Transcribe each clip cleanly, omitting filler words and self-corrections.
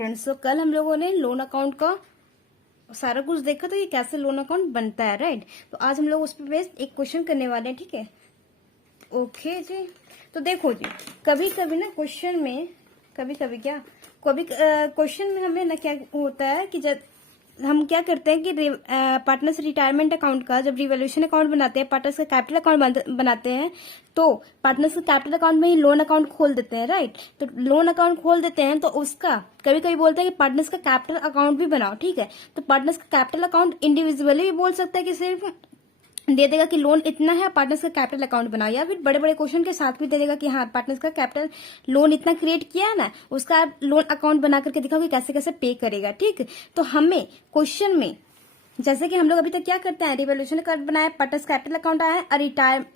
Friends, तो कल हम लोगों ने लोन अकाउंट का सारा कुछ देखा था कि कैसे लोन अकाउंट बनता है, राइट। तो आज हम लोग उस पर बेस्ड एक क्वेश्चन करने वाले हैं, ठीक है। ओके जी, तो देखो जी, कभी कभी ना क्वेश्चन में कभी क्वेश्चन में हमें ना क्या होता है कि जब हम क्या करते हैं कि पार्टनर्स रिटायरमेंट अकाउंट का जब रिवोल्यूशन अकाउंट बनाते हैं, पार्टनर्स का कैपिटल अकाउंट बनाते हैं, तो पार्टनर्स का कैपिटल अकाउंट में ही लोन अकाउंट खोल देते हैं, राइट। तो लोन अकाउंट खोल देते हैं तो उसका कभी कभी बोलते हैं कि पार्टनर्स का कैपिटल अकाउंट भी बनाओ, ठीक है। तो पार्टनर्स का कैपिटल अकाउंट इंडिविजुअली भी बोल सकता है कि सिर्फ दे देगा कि लोन इतना है, पार्टनर्स का कैपिटल अकाउंट बनाओ, या फिर बड़े बड़े क्वेश्चन के साथ भी दे देगा कि हाँ पार्टनर्स का कैपिटल लोन इतना क्रिएट किया है ना, उसका आप लोन अकाउंट बना करके दिखाओ कि कैसे कैसे पे करेगा, ठीक। तो हमें क्वेश्चन में जैसे कि हम लोग अभी तक क्या करते हैं, रिवोल्यूशन अकाउंट बनाया, पार्टनर्स कैपिटल अकाउंट आया, और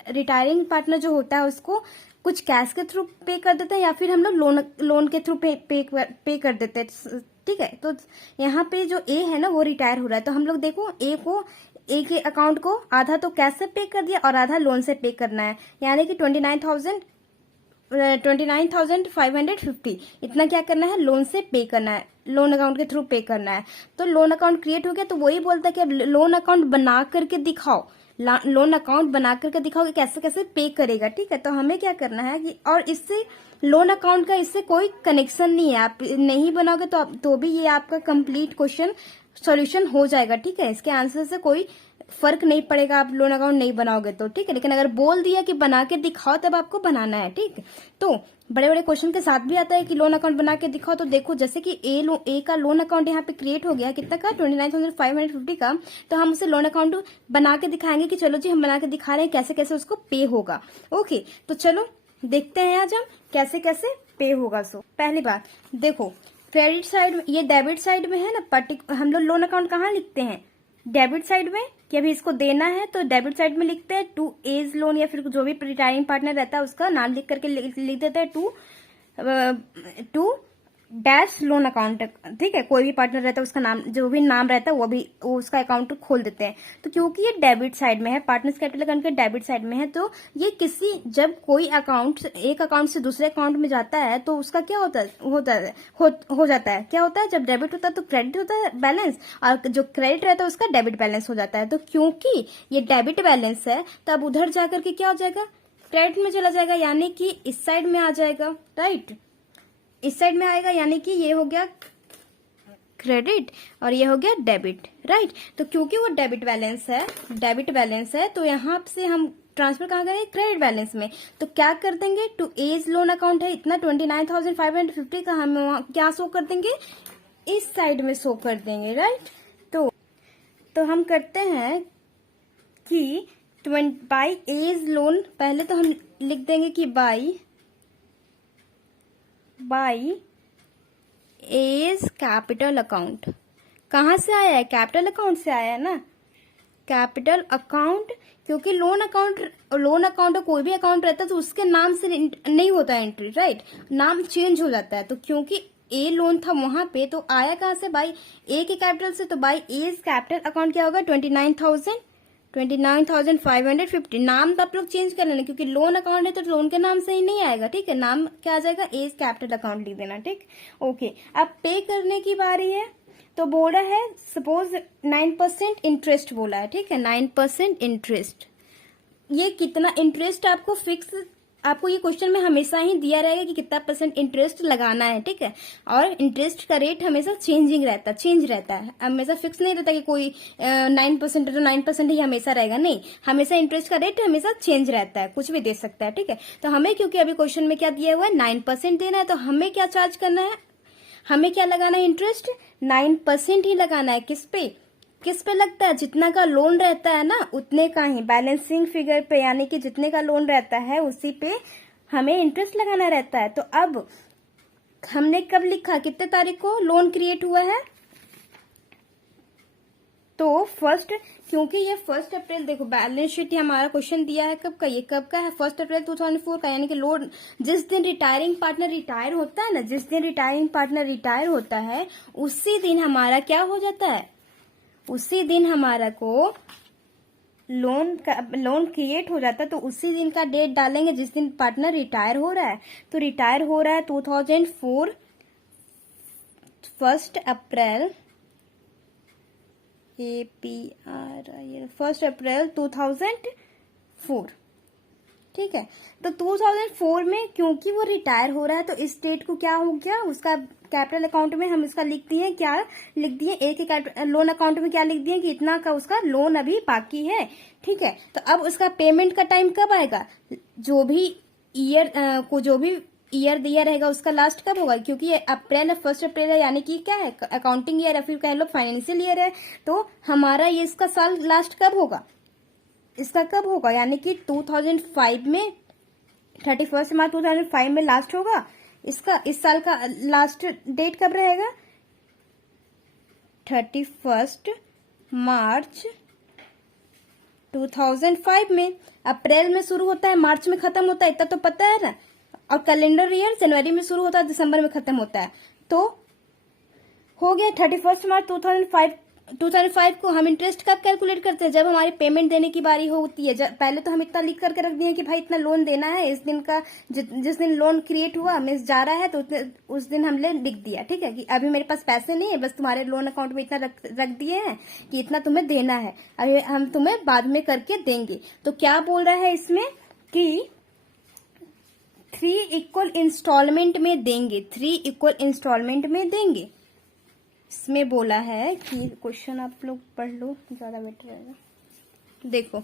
रिटायरिंग पार्टनर जो होता है उसको कुछ कैश के थ्रू पे कर देते हैं, या फिर हम लोग लोन के थ्रू पे कर देते हैं, ठीक है। तो यहाँ पे जो ए है ना वो रिटायर हो रहा है, तो हम लोग देखो ए के अकाउंट को आधा तो कैश से पे कर दिया और आधा लोन से पे करना है, यानी कि 29,550 इतना क्या करना है, लोन से पे करना है, लोन अकाउंट के थ्रू पे करना है। तो लोन अकाउंट क्रिएट हो गया, तो वही बोलता है कि अब लोन अकाउंट बना करके दिखाओ, लोन अकाउंट बना करके दिखाओ कि कैसे कैसे पे करेगा, ठीक है। तो हमें क्या करना है कि, और इससे लोन अकाउंट का इससे कोई कनेक्शन नहीं है, आप नहीं बनाओगे तो भी ये आपका कंप्लीट क्वेश्चन सॉल्यूशन हो जाएगा, ठीक है। इसके आंसर से कोई फर्क नहीं पड़ेगा आप लोन अकाउंट नहीं बनाओगे तो, ठीक है। लेकिन अगर बोल दिया कि बना के दिखाओ तब आपको बनाना है, ठीक। तो बड़े बड़े क्वेश्चन के साथ भी आता है कि लोन अकाउंट बना के दिखाओ। तो देखो जैसे कि ए का लोन अकाउंट यहाँ पे क्रिएट हो गया, कितना का, 29,550 का। तो हम उसे लोन अकाउंट बना के दिखाएंगे कि चलो जी हम बना के दिखा रहे हैं कैसे कैसे उसको पे होगा। ओके, तो चलो देखते हैं आज हम कैसे कैसे पे होगा। सो पहली बात देखो, क्रेडिट साइड में, ये डेबिट साइड में है ना, हम लोग लोन अकाउंट कहाँ लिखते हैं, डेबिट साइड में, कि अभी इसको देना है तो डेबिट साइड में लिखते हैं टू एज लोन, या फिर जो भी रिटायरिंग पार्टनर रहता है उसका नाम लिख करके लिख देते हैं टू डैश लोन अकाउंट, ठीक है। कोई भी पार्टनर रहता है उसका नाम, जो भी नाम रहता है वो उसका अकाउंट खोल देते हैं। तो क्योंकि ये डेबिट साइड में है, पार्टनर्स कैपिटल अकाउंट के डेबिट साइड में है, तो ये जब कोई अकाउंट एक अकाउंट से दूसरे अकाउंट में जाता है तो उसका क्या हो जाता है, क्या होता है, जब डेबिट होता है तो क्रेडिट होता है बैलेंस, और जो क्रेडिट रहता है उसका डेबिट बैलेंस हो जाता है। तो क्योंकि ये डेबिट बैलेंस है तो अब उधर जाकर के क्या हो जाएगा, क्रेडिट में चला जाएगा, यानी कि इस साइड में आ जाएगा, राइट। इस साइड में आएगा, यानी कि ये हो गया क्रेडिट और ये हो गया डेबिट, राइट। तो क्योंकि वो डेबिट बैलेंस है तो यहाँ से हम ट्रांसफर कहाँ करेंगे, क्रेडिट बैलेंस में। तो क्या कर देंगे, टू एज लोन अकाउंट है इतना 29,550 का, हम क्या शो कर देंगे, इस साइड में शो कर देंगे, राइट। तो हम करते हैं कि बाई एज लोन, पहले तो हम लिख देंगे कि बाई एज कैपिटल अकाउंट। कहाँ से आया है, कैपिटल अकाउंट से आया है ना, कैपिटल अकाउंट। क्योंकि लोन अकाउंट कोई भी अकाउंट रहता है तो उसके नाम से नहीं होता एंट्री, राइट, नाम चेंज हो जाता है। तो क्योंकि ए लोन था वहां पे तो आया कहाँ से, बाई ए के कैपिटल से, तो बाई एज कैपिटल अकाउंट क्या होगा, 29,550। नाम तो आप लोग चेंज कर लेना, क्योंकि लोन अकाउंट है तो लोन के नाम से ही नहीं आएगा, ठीक है। नाम क्या आ जाएगा, एज कैपिटल अकाउंट लिख देना, ठीक। ओके, अब पे करने की बारी है। तो बोला है सपोज 9% इंटरेस्ट बोला है, ठीक है, 9% इंटरेस्ट। ये कितना इंटरेस्ट आपको फिक्स, आपको ये क्वेश्चन में हमेशा ही दिया रहेगा कि कितना % इंटरेस्ट लगाना है, ठीक है। और इंटरेस्ट का रेट हमेशा चेंज रहता है, हमेशा फिक्स नहीं रहता कि कोई 9% है तो 9% ही हमेशा रहेगा, नहीं, हमेशा इंटरेस्ट का रेट हमेशा चेंज रहता है, कुछ भी दे सकता है, ठीक है। तो हमें क्योंकि अभी क्वेश्चन में क्या दिया हुआ है, 9% देना है, तो हमें क्या चार्ज करना है, हमें क्या लगाना है, इंटरेस्ट 9% ही लगाना है। किस पे लगता है, जितना का लोन रहता है ना उतने का ही, बैलेंसिंग फिगर पे, यानी कि जितने का लोन रहता है उसी पे हमें इंटरेस्ट लगाना रहता है। तो अब हमने कब लिखा, कितने तारीख को लोन क्रिएट हुआ है, तो फर्स्ट, क्योंकि ये 1 अप्रैल, देखो बैलेंस शीट हमारा क्वेश्चन दिया है कब का, ये कब का है, 1 अप्रैल 2004 का, यानी कि लोन जिस दिन रिटायरिंग पार्टनर रिटायर होता है ना, जिस दिन रिटायरिंग पार्टनर रिटायर होता है उसी दिन हमारा क्या हो जाता है, उसी दिन हमारा को लोन क्रिएट हो जाता है। तो उसी दिन का डेट डालेंगे जिस दिन पार्टनर रिटायर हो रहा है। तो रिटायर हो रहा है 2004 1 अप्रैल APR 1 अप्रैल 2004, ठीक है। तो 2004 में क्योंकि वो रिटायर हो रहा है तो इस डेट को क्या हो गया, उसका कैपिटल अकाउंट में हम इसका लिख दिए, क्या लिख दिए, एक लोन अकाउंट में क्या लिख दिए कि इतना का उसका लोन अभी बाकी है, ठीक है। तो अब उसका पेमेंट का टाइम कब आएगा, जो भी ईयर दिया रहेगा उसका लास्ट कब होगा, क्योंकि ये अप्रैल 1 अप्रैल है, यानी कि क्या है, अकाउंटिंग ईयर या फिर कह लो फाइनेंशियल ईयर है। तो हमारा ये इसका साल लास्ट कब होगा, इसका कब होगा, यानी कि 2005 में 31 मार्च 2005 में लास्ट होगा इसका। इस साल का लास्ट डेट कब रहेगा, 31 मार्च 2005 में। अप्रैल में शुरू होता है, मार्च में खत्म होता है, इतना तो पता है ना। और कैलेंडर ईयर जनवरी में शुरू होता है, दिसंबर में खत्म होता है। तो हो गया 31 मार्च 2005 को हम इंटरेस्ट कब कैलकुलेट करते हैं, जब हमारी पेमेंट देने की बारी होती है। पहले तो हम इतना लिख करके रख दिए कि भाई इतना लोन देना है, इस दिन का जिस दिन लोन क्रिएट हुआ मिस जा रहा है तो उस दिन हमने लिख दिया, ठीक है, कि अभी मेरे पास पैसे नहीं है, बस तुम्हारे लोन अकाउंट में इतना रख दिए हैं कि इतना तुम्हें देना है, अभी हम तुम्हें बाद में करके देंगे। तो क्या बोल रहा है इसमें कि 3 इक्वल इंस्टॉलमेंट में देंगे, 3 इक्वल इंस्टॉलमेंट में देंगे। इसमें बोला है कि क्वेश्चन आप लोग पढ़ लो, ज्यादा बेटर रहेगा। देखो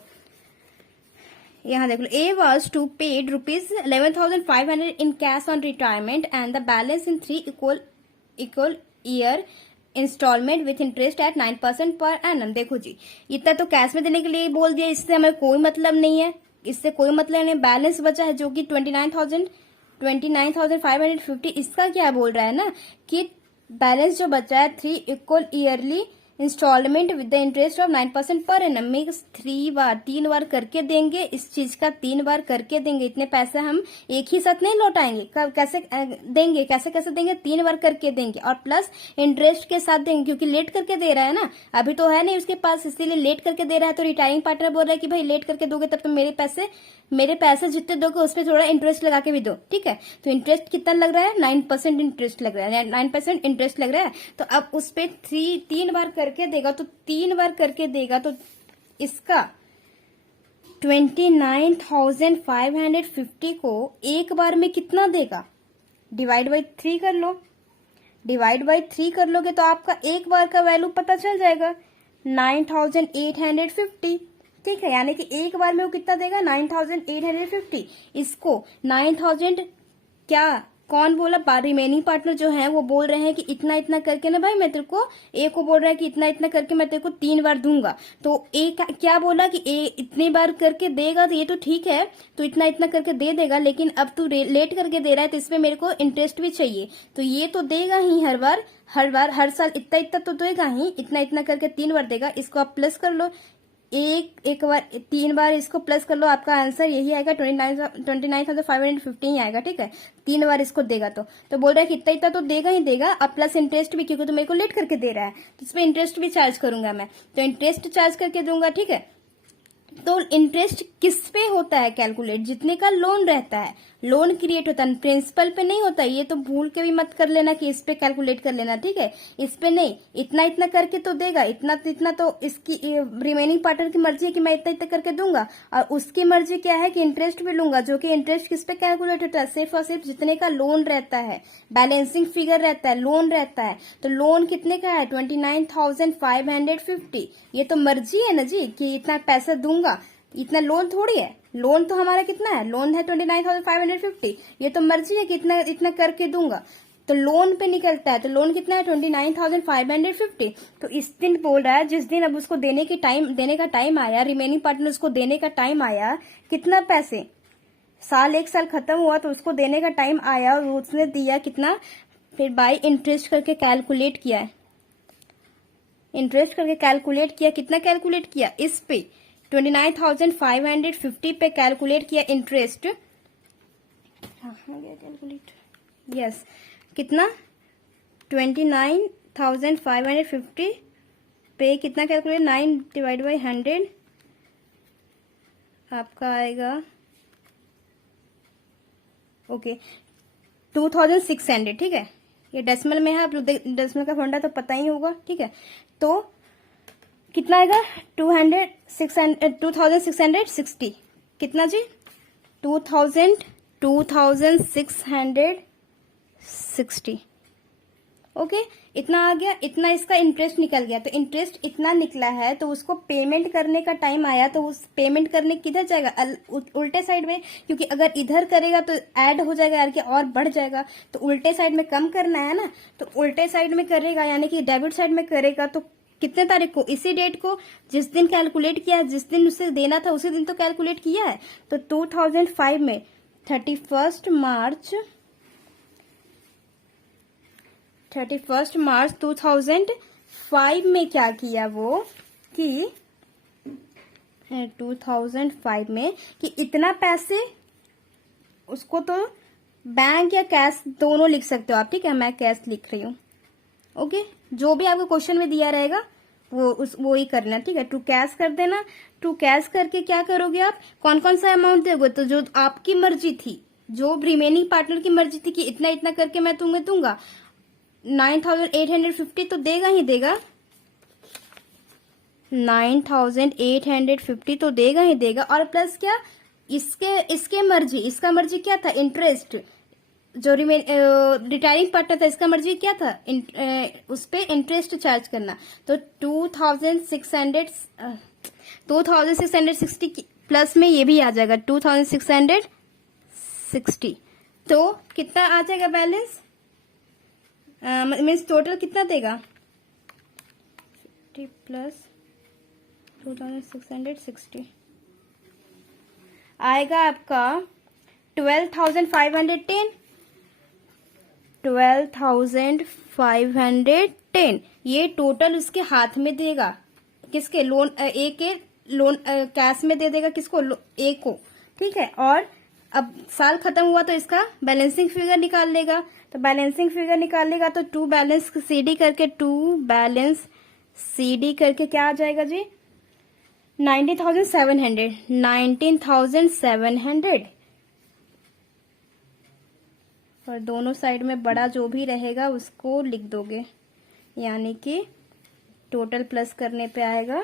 यहाँ देख लो, a was to paid ₹11,500 in cash on retirement and the balance in 3 equal year installment with interest at 9% per annum. देखो जी, इतना तो कैश में देने के लिए बोल दिया, इससे हमें कोई मतलब नहीं है, इससे कोई मतलब नहीं। बैलेंस बचा है जो कि 29,550। इसका क्या बोल रहा है ना कि बैलेंस जो बचा है 3 equal yearly instalment with the interest of 9% per annum में 3 बार करके देंगे, इस चीज का 3 बार करके देंगे। इतने पैसे हम एक ही साथ नहीं लौटाएंगे, कैसे देंगे, कैसे देंगे, 3 बार करके देंगे और प्लस इंटरेस्ट के साथ देंगे, क्योंकि लेट करके दे रहा है ना, अभी तो है नहीं उसके पास, इसीलिए लेट करके दे रहा है। तो रिटायरिंग पार्टनर बोल रहा है कि भाई लेट करके दोगे तब तो मेरे पैसे जितने दोगे उस पर थोड़ा इंटरेस्ट लगा के भी दो, ठीक है। तो इंटरेस्ट कितना लग रहा है, 9% इंटरेस्ट लग रहा है, 9% इंटरेस्ट लग रहा है। तो अब उस पर 3 बार करके देगा, तो 3 बार करके देगा तो इसका 29,550 को एक बार में कितना देगा, डिवाइड बाई 3 कर लो। डिवाइड बाई 3 कर लोगे तो आपका एक बार का वैल्यू पता चल जाएगा, 9,850, ठीक है। यानी कि एक बार में वो कितना देगा, 9,850। इसको 9,000 क्या कौन बोला, रिमेनिंग पार्टनर जो है वो बोल रहे हैं कि इतना इतना करके ना भाई मैं तेरे को, ए को बोल रहा है कि इतना इतना करके मैं तेरे को 3 बार दूंगा। तो ए क्या बोला कि ए इतनी बार करके देगा, तो ये तो ठीक है, तो इतना इतना करके दे देगा, लेकिन अब तू लेट करके दे रहा है तो इसमें मेरे को इंटरेस्ट भी चाहिए। तो ये तो देगा ही हर बार, हर साल इतना इतना तो देगा ही, इतना इतना करके 3 बार देगा। इसको आप प्लस कर लो, एक बार 3 बार इसको प्लस कर लो, आपका आंसर यही आएगा, 29,550 ही आएगा, ठीक है। 3 बार इसको देगा तो बोल रहा है कि इतना इतना तो देगा ही देगा, अब प्लस इंटरेस्ट भी, क्योंकि तो मेरे को लेट करके दे रहा है तो इस पर इंटरेस्ट भी चार्ज करूंगा मैं, तो इंटरेस्ट चार्ज करके दूंगा, ठीक है। तो इंटरेस्ट किस पे होता है कैलकुलेट, जितने का लोन रहता है, लोन क्रिएट होता है, प्रिंसिपल पे नहीं होता। ये तो भूल के भी मत कर लेना कि इस पे कैलकुलेट कर लेना, ठीक है। इस पे नहीं, इतना इतना करके तो देगा, इतना तो इसकी रिमेनिंग पार्टनर की मर्जी है कि मैं इतना इतना करके दूंगा, और उसकी मर्जी क्या है कि इंटरेस्ट भी लूंगा, जो कि इंटरेस्ट किस पे कैलकुलेट होता है, सिर्फ और सिर्फ जितने का लोन रहता है, बैलेंसिंग फिगर रहता है, लोन रहता है। तो लोन कितने का है, 29,550। ये तो मर्जी है ना जी कि इतना पैसा दूंगा, इतना लोन थोड़ी है, लोन तो हमारा कितना है, लोन है 29,550। ये तो मर्जी है कि इतना इतना करके दूंगा, तो लोन पे निकलता है। तो लोन कितना है, 29,550। तो इस दिन बोल रहा है, जिस दिन अब उसको देने का टाइम आया, रिमेनिंग पार्टनर उसको देने का टाइम आया, कितना पैसे, एक साल खत्म हुआ तो उसको देने का टाइम आया और उसने दिया कितना, फिर बाई इंटरेस्ट करके कैलकुलेट किया है, इंटरेस्ट करके कैलकुलेट किया, कितना कैलकुलेट किया, इस पे 29,550 पे कैलकुलेट किया इंटरेस्ट, कैलकुलेट, यस, कितना 29,550 पे कितना कैलकुलेट, 9 डिवाइड बाई 100 आपका आएगा, ओके 2,600, ठीक है, ये डेसिमल में है, आप डेसिमल का फंडा तो पता ही होगा, ठीक है। तो कितना आएगा 2660, कितना जी 2660। ओके, इतना आ गया, इतना इसका इंटरेस्ट निकल गया। तो इंटरेस्ट इतना निकला है, तो उसको पेमेंट करने का टाइम आया, तो उस पेमेंट करने किधर जाएगा, उल्टे साइड में, क्योंकि अगर इधर करेगा तो ऐड हो जाएगा यार कि और बढ़ जाएगा, तो उल्टे साइड में कम करना है ना, तो उल्टे साइड में करेगा, यानी कि डेबिट साइड में करेगा। तो कितने तारीख को, इसी डेट को, जिस दिन कैलकुलेट किया, जिस दिन उसे देना था उसी दिन तो कैलकुलेट किया है। तो 2005 में 31 मार्च 2005 में क्या किया वो कि 2005 में कि इतना पैसे उसको, तो बैंक या कैश दोनों लिख सकते हो आप, ठीक है, मैं कैश लिख रही हूँ। ओके, जो भी आपको क्वेश्चन में दिया रहेगा वो ही करना, ठीक है। टू कैश कर देना। टू कैश करके क्या करोगे आप, कौन कौन सा अमाउंट दोगे, तो जो आपकी मर्जी थी, जो रिमेनिंग पार्टनर की मर्जी थी कि इतना इतना करके मैं तुम्हें दूंगा, 9850 तो देगा ही देगा, 9850 तो देगा ही देगा। और प्लस क्या, इसके मर्जी, इसका मर्जी क्या था, इंटरेस्ट, जो रिटायरिंग पार्टनर था इसका मर्जी क्या था, उस पे इंटरेस्ट चार्ज करना। तो 2660 प्लस में ये भी आ जाएगा 2660। तो कितना आ जाएगा बैलेंस, मीन्स टोटल कितना देगा, 50 प्लस 2660 आएगा आपका 12,510। ये टोटल उसके हाथ में देगा, किसके, लोन ए के, लोन कैश में दे देगा किसको, ए को, ठीक है। और अब साल खत्म हुआ तो इसका बैलेंसिंग फिगर निकाल लेगा। तो बैलेंसिंग फिगर निकालेगा तो टू बैलेंस सीडी करके क्या आ जाएगा जी, 19,700। और दोनों साइड में बड़ा जो भी रहेगा उसको लिख दोगे, यानी कि टोटल प्लस करने पे आएगा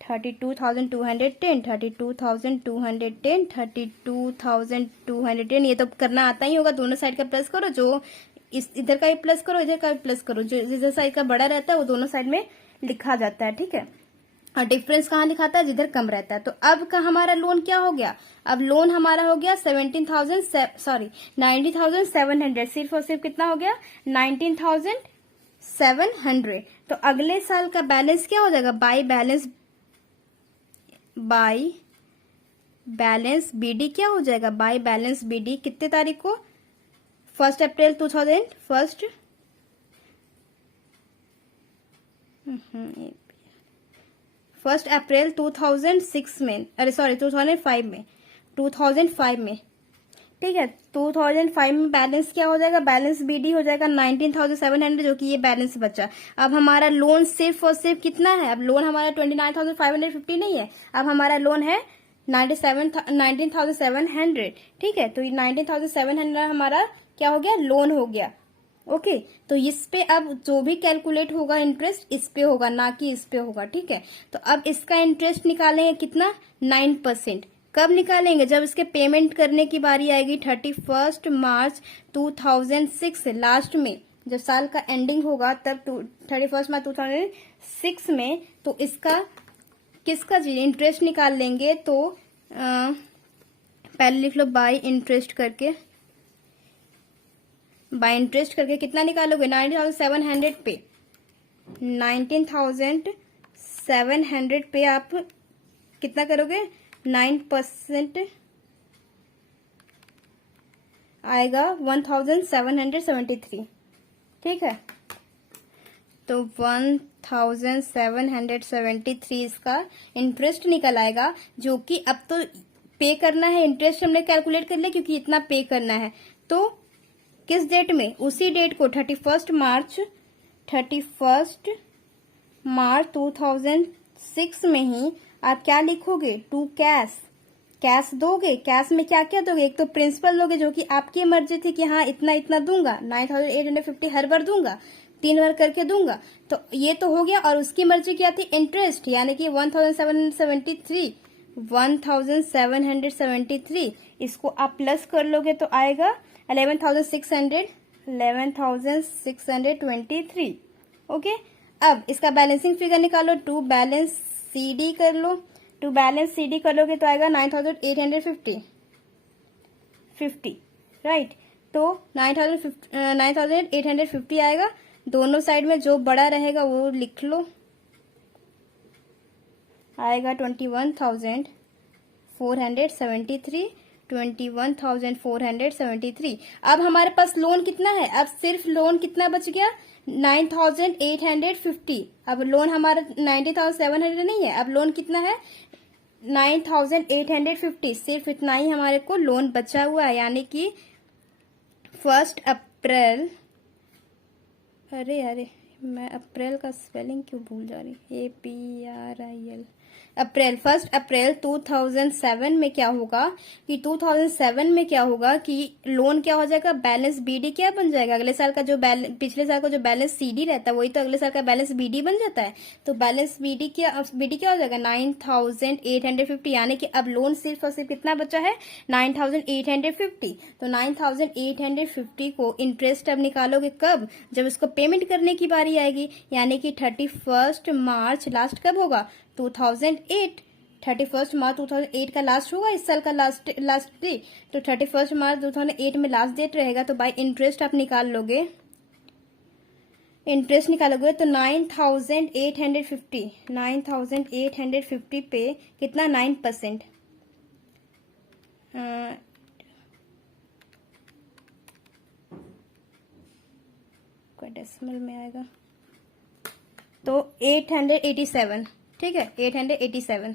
32,210। ये तो करना आता ही होगा, दोनों साइड का प्लस करो, जो इधर का भी प्लस करो, इधर का भी प्लस करो, जो जिधर साइड का बड़ा रहता है वो दोनों साइड में लिखा जाता है, ठीक है। और डिफरेंस कहाँ दिखाता है, जिधर कम रहता है। तो अब का हमारा लोन क्या हो गया, अब लोन हमारा हो गया 90,700, सिर्फ और सिर्फ कितना हो गया 19,700। तो अगले साल का बैलेंस क्या हो जाएगा, बाई बैलेंस बीडी क्या हो जाएगा, बाई बैलेंस बीडी कितने तारीख को, 1 अप्रैल 2006 में, अरे सॉरी 2005 में, ठीक है। 2005 में बैलेंस क्या हो जाएगा, बैलेंस बीडी हो जाएगा 19,700, जो कि ये बैलेंस बचा। अब हमारा लोन सिर्फ और सिर्फ कितना है, अब लोन हमारा 29,550 नहीं है, अब हमारा लोन है 19,700, ठीक है। तो 19,700 हमारा क्या हो गया, लोन हो गया। ओके, तो इस पे अब जो भी कैलकुलेट होगा इंटरेस्ट इस पे होगा, ना कि इस पे होगा, ठीक है। तो अब इसका इंटरेस्ट निकालेंगे कितना, 9%। कब निकालेंगे, जब इसके पेमेंट करने की बारी आएगी 31 मार्च 2006, लास्ट में जब साल का एंडिंग होगा तब 31 मार्च 2006 में, तो इसका किसका जी इंटरेस्ट निकाल लेंगे। तो पहले लिख लो बाय इंटरेस्ट करके, बाय इंटरेस्ट करके कितना निकालोगे, 19,700 पे, 19,700 पे आप कितना करोगे, 9% आएगा 1,773, ठीक है। तो 1,773 इसका इंटरेस्ट निकल आएगा, जो कि अब तो पे करना है, इंटरेस्ट हमने कैलकुलेट कर लिया क्योंकि इतना पे करना है। तो किस डेट में, उसी डेट को 31 मार्च 2006 में ही आप क्या लिखोगे, टू कैश कैश दोगे, कैश में क्या क्या दोगे, एक तो प्रिंसिपल दोगे जो कि आपकी मर्जी थी कि हाँ इतना इतना दूंगा, 9850 हर बार दूंगा, 3 बार करके दूंगा, तो ये तो हो गया। और उसकी मर्जी क्या थी, इंटरेस्ट, यानी कि 1773, इसको आप प्लस कर लोगे तो आएगा 11,623। ओके, अब इसका बैलेंसिंग फिगर निकालो, टू बैलेंस सी डी कर लो, टू बैलेंस सी डी करोगे तो आएगा 9,850, राइट। तो 9,850 आएगा। दोनों साइड में जो बड़ा रहेगा वो लिख लो, आएगा 21,473। अब हमारे पास लोन कितना है, अब सिर्फ लोन कितना बच गया, 9,850। अब लोन हमारा 90,700 नहीं है, अब लोन कितना है 9,850, सिर्फ इतना ही हमारे को लोन बचा हुआ है। यानी कि 1 अप्रैल, अरे मैं अप्रैल का स्पेलिंग क्यों भूल जा रही, APRIL, अप्रैल, 1 अप्रैल 2007 में क्या होगा कि 2007 में क्या होगा कि लोन क्या हो जाएगा, बैलेंस बीडी क्या बन जाएगा, अगले साल का जो बैलेंस, पिछले साल का जो बैलेंस सीडी रहता है वही तो अगले साल का बैलेंस बीडी बन जाता है। तो बैलेंस बीडी क्या हो जाएगा 9,850, यानी कि अब लोन सिर्फ और सिर्फ कितना बचा है 9,850। तो 9,850 को इंटरेस्ट अब निकालोगे कब, जब इसको पेमेंट करने की बारी आएगी, यानी कि 31 मार्च लास्ट कब होगा 2008, 31 मार्च 2008 का लास्ट होगा, इस साल का लास्ट डेट, तो 31 मार्च 2008 में लास्ट डेट रहेगा। तो बाय इंटरेस्ट आप निकालोगे तो 9,850 पे कितना 9%, डेसिमल में आएगा तो 887, ठीक है 887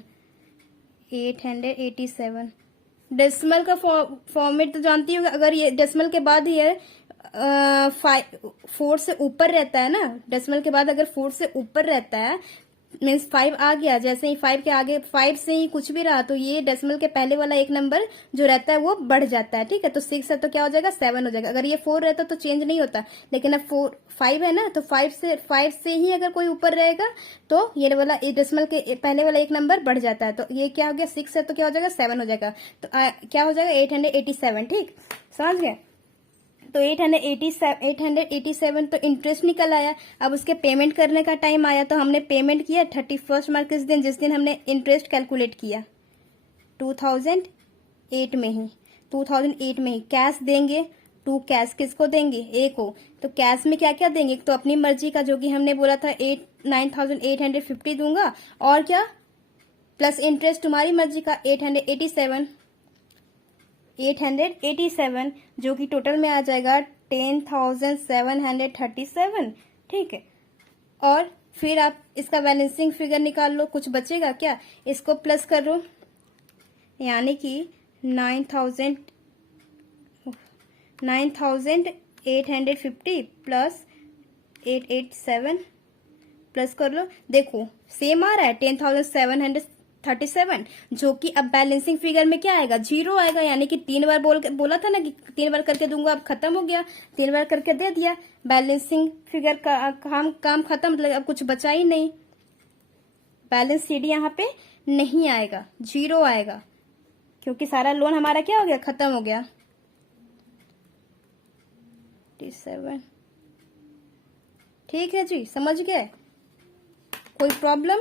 डेसिमल का फॉर्मेट तो जानती होगा। अगर ये डेसिमल के बाद ही है 4 से ऊपर रहता है ना, डेसिमल के बाद अगर 4 से ऊपर रहता है मीन्स 5 आ गया, जैसे ही 5 के आगे 5 से ही कुछ भी रहा तो ये डेसिमल के पहले वाला एक नंबर जो रहता है वो बढ़ जाता है, ठीक है। तो 6 है तो क्या हो जाएगा 7 हो जाएगा। अगर ये 4 रहता तो चेंज नहीं होता, लेकिन अब 5 है ना, तो 5 से ही अगर कोई ऊपर रहेगा तो ये वाला डेसिमल के पहले वाला एक नंबर बढ़ जाता है। तो ये क्या हो गया 6 है तो क्या हो जाएगा 7 हो जाएगा, तो क्या हो जाएगा 887, ठीक समझ गए। तो 887 तो इंटरेस्ट निकल आया। अब उसके पेमेंट करने का टाइम आया तो हमने पेमेंट किया 31 मार्च किस दिन, जिस दिन हमने इंटरेस्ट कैलकुलेट किया 2008 में ही कैश देंगे। टू कैश किसको देंगे, ए को। तो कैश में क्या क्या देंगे, एक तो अपनी मर्जी का जो कि हमने बोला था 9,850 दूंगा, और क्या प्लस इंटरेस्ट तुम्हारी मर्जी का 887 जो कि टोटल में आ जाएगा 10,737, ठीक है। और फिर आप इसका बैलेंसिंग फिगर निकाल लो, कुछ बचेगा क्या, इसको प्लस करो, यानी कि 9,850 प्लस 887 प्लस कर लो, देखो सेम आ रहा है 10,737, जो कि अब बैलेंसिंग फिगर में क्या आएगा 0 आएगा। यानी कि 3 बार बोला था ना कि 3 बार करके दूंगा, अब खत्म हो गया, 3 बार करके दे दिया, बैलेंसिंग फिगर का काम खत्म, मतलब अब कुछ बचा ही नहीं। बैलेंस सीडी यहाँ पे नहीं आएगा, 0 आएगा, क्योंकि सारा लोन हमारा क्या हो गया, खत्म हो गया। 7 ठीक है जी, समझ गए, कोई प्रॉब्लम,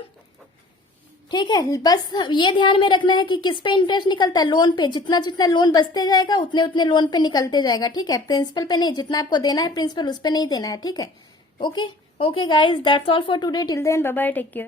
ठीक है। बस ये ध्यान में रखना है कि किस पे इंटरेस्ट निकलता है, लोन पे, जितना जितना लोन बचते जाएगा उतने उतने लोन पे निकलते जाएगा, ठीक है। प्रिंसिपल पे नहीं, जितना आपको देना है प्रिंसिपल उस पे नहीं देना है, ठीक है। Okay guys, that's all for today, till then bye bye, take care.